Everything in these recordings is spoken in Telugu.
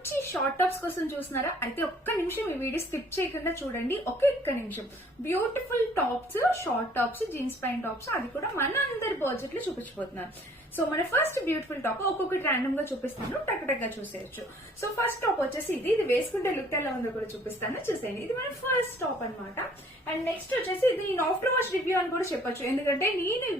మంచి షార్ట్ టాప్స్ కోసం చూస్తున్నారా? అయితే ఒక్క నిమిషం ఈ వీడియో స్కిప్ చేయకుండా చూడండి. ఒక్క నిమిషం. Beautiful tops, short tops, jeans pant tops, అది కూడా మన అందరి బడ్జెట్ లో చూపించబోతున్నాను. సో మన ఫస్ట్ బ్యూటిఫుల్ టాప్ ఒక్కొక్కటి ర్యాండమ్ గా చూపిస్తాను, టక్ గా చూసేయచ్చు. సో ఫస్ట్ టాప్ వచ్చేసి ఇది వేసుకుంటే లుక్ ఎలా ఉందో కూడా చూపిస్తాను, చూసేయండి. ఇది మన ఫస్ట్ టాప్ అన్నమాట. అండ్ నెక్స్ట్ వచ్చేసి ఇది నేను ఆఫ్టర్ వాష్ రివ్యూ అని కూడా చెప్పొచ్చు, ఎందుకంటే నేను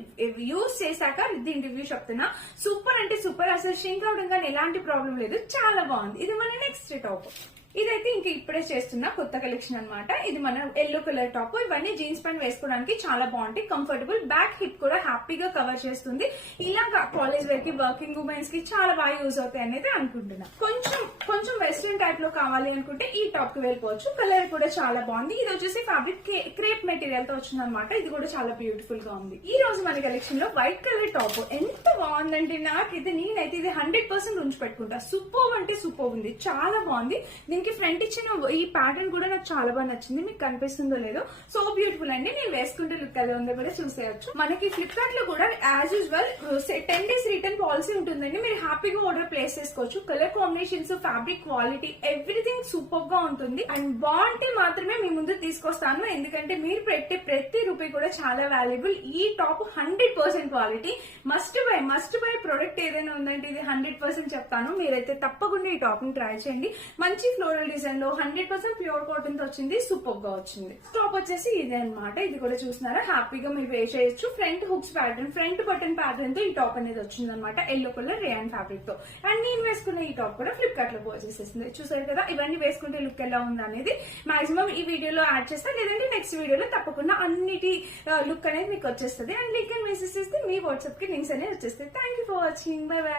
యూజ్ చేశాక దీని రివ్యూ చెప్తున్నా. సూపర్ అంటే సూపర్, అసలు షింక్ అవడం కానీ ఎలాంటి ప్రాబ్లం లేదు, చాలా బాగుంది. ఇది మన నెక్స్ట్ టాప్. ఇదైతే ఇంకా ఇప్పుడే చేస్తున్న కొత్త కలెక్షన్ అన్నమాట. ఇది మన ఎల్లో కలర్ టాప్. ఇవన్నీ జీన్స్ ప్యాంట్ వేసుకోవడానికి చాలా బాగుంటాయి, కంఫర్టబుల్. బ్యాక్ హిప్ కూడా హ్యాపీగా కవర్ చేస్తుంది. ఇలాగా కాలేజ్ వేర్ కి, వర్కింగ్ ఉమెన్స్ కి చాలా బాగా యూజ్ అవుతాయి అనేది అనుకుంటున్నా. కొంచెం వెస్ట్రన్ టైప్ లో కావాలి అనుకుంటే ఈ టాప్ కి వెళ్ళిపోవచ్చు. కలర్ కూడా చాలా బాగుంది. ఇది వచ్చేసి ఫ్యాబ్రిక్ క్రేప్ మెటీరియల్ తో వచ్చింది అనమాట. ఇది కూడా చాలా బ్యూటిఫుల్ గా ఉంది. ఈ రోజు మన కలెక్షన్ లో వైట్ కలర్ టాప్ ఎంత బాగుందంటే నాకైతే, నేనైతే ఇది 100% ఉంచి పెట్టుకుంటా. సూపర్ అంటే సూపర్ ఉంది, చాలా బాగుంది. దీనికి ఫ్రంట్ ఇచ్చిన ఈ ప్యాటర్న్ కూడా నాకు చాలా బాగా నచ్చింది. మీకు కనిపిస్తుందో లేదో, సో బ్యూటిఫుల్ అండి. నేను వేసుకుంటే లుక్ ఎలా ఉందో కూడా చూసేయచ్చు. మనకి ఫ్లిప్కార్ట్ లో కూడా as usual 10 days return policy ఉంటుందండి. మీరు హ్యాపీగా ఆర్డర్ ప్లేస్ చేసుకోవచ్చు. Colour combinations, fabric quality, everything super గా ఉంటుంది. అండ్ బాగుంటే మాత్రమే మీ ముందు తీసుకొస్తాను, ఎందుకంటే మీరు పెట్టే ప్రతి రూపీ కూడా చాలా వాల్యుబుల్. ఈ top 100% quality, must by product ఏదైనా ఉందంటే ఇది 100% చెప్తాను. మీరైతే తప్పకుండా ఈ టాప్ ని ట్రై చేయండి. మంచి ఫ్లోరల్ డిజైన్ లో 100% ప్యూర్ కాటన్ తో వచ్చింది, సూపర్ గా వచ్చింది. టాప్ వచ్చేసి ఇదే అనమాట. ఇది కూడా చూస్తున్నారా, హ్యాపీగా మీరు వేర్ చేయొచ్చు. Front hooks pattern, front button pattern తో ఈ టాప్ అనేది వచ్చింది అనమాట, ఎల్లో కలర్ రేయాన్ ఫ్యాబ్రిక్ తో. అండ్ నేను వేసుకున్న ఈ టాప్ కూడా ఫ్లిప్కార్ట్ లో పర్చేసేసింది. చూసారు కదా, ఇవన్నీ వేసుకుంటే లుక్ ఎలా ఉంది అనేది మాక్సిమం ఈ వీడియోలో యాడ్ చేస్తా, లేదంటే నెక్స్ట్ వీడియోలో తప్పకుండా అన్నిటి లుక్ అనేది మీకు వచ్చేస్తుంది. అండ్ లింక్ మెసేజ్ చేస్తే మీ వాట్సాప్ కి లింక్స్ అనేది వచ్చేస్తాయి. Thank you for watching, by by.